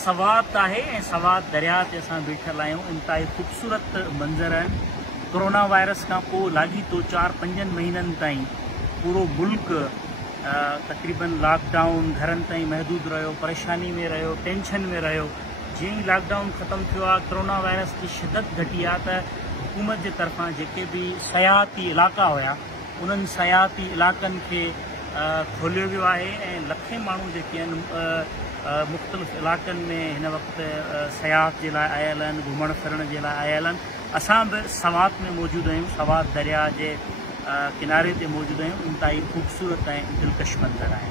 सवात है। सवात दरिया ते असां बीठल आहियूं। इंतहाई ख़ूबसूरत मंज़र आहिनि। कोरोना वायरस का लागी तो 4-5 महीननि ताईं पूरो मुल्क तकरीबन लॉकडाउन घरनि ताईं महदूद रहियो, परेशानी में रहियो, टेंशन में रहियो। जीअं ई लॉकडाउन ख़त्म थियो आहे, कोरोना वायरस की शिदत घटी आहे, त हुकूमत जे तरफ़ां जेके भी सयाहती इलाक़ा हुआ उन्हनि सयाहती इलाक़नि खे खोलियो वियो आहे ऐं लखे माण्हू जेके आहिनि मुख़्तलिफ़ इलाक़नि में हिन वक़्तु सयाहत जे लाइ आयल आहिनि, घुमण फिरण जे लाइ आयल आहिनि। असां बि सवात में मौजूदु आहियूं, सवात दरिया जे किनारे ते मौजूदु आहियूं। इंतहाई ख़ूबसूरत ऐं दिलकश मंज़र आहे।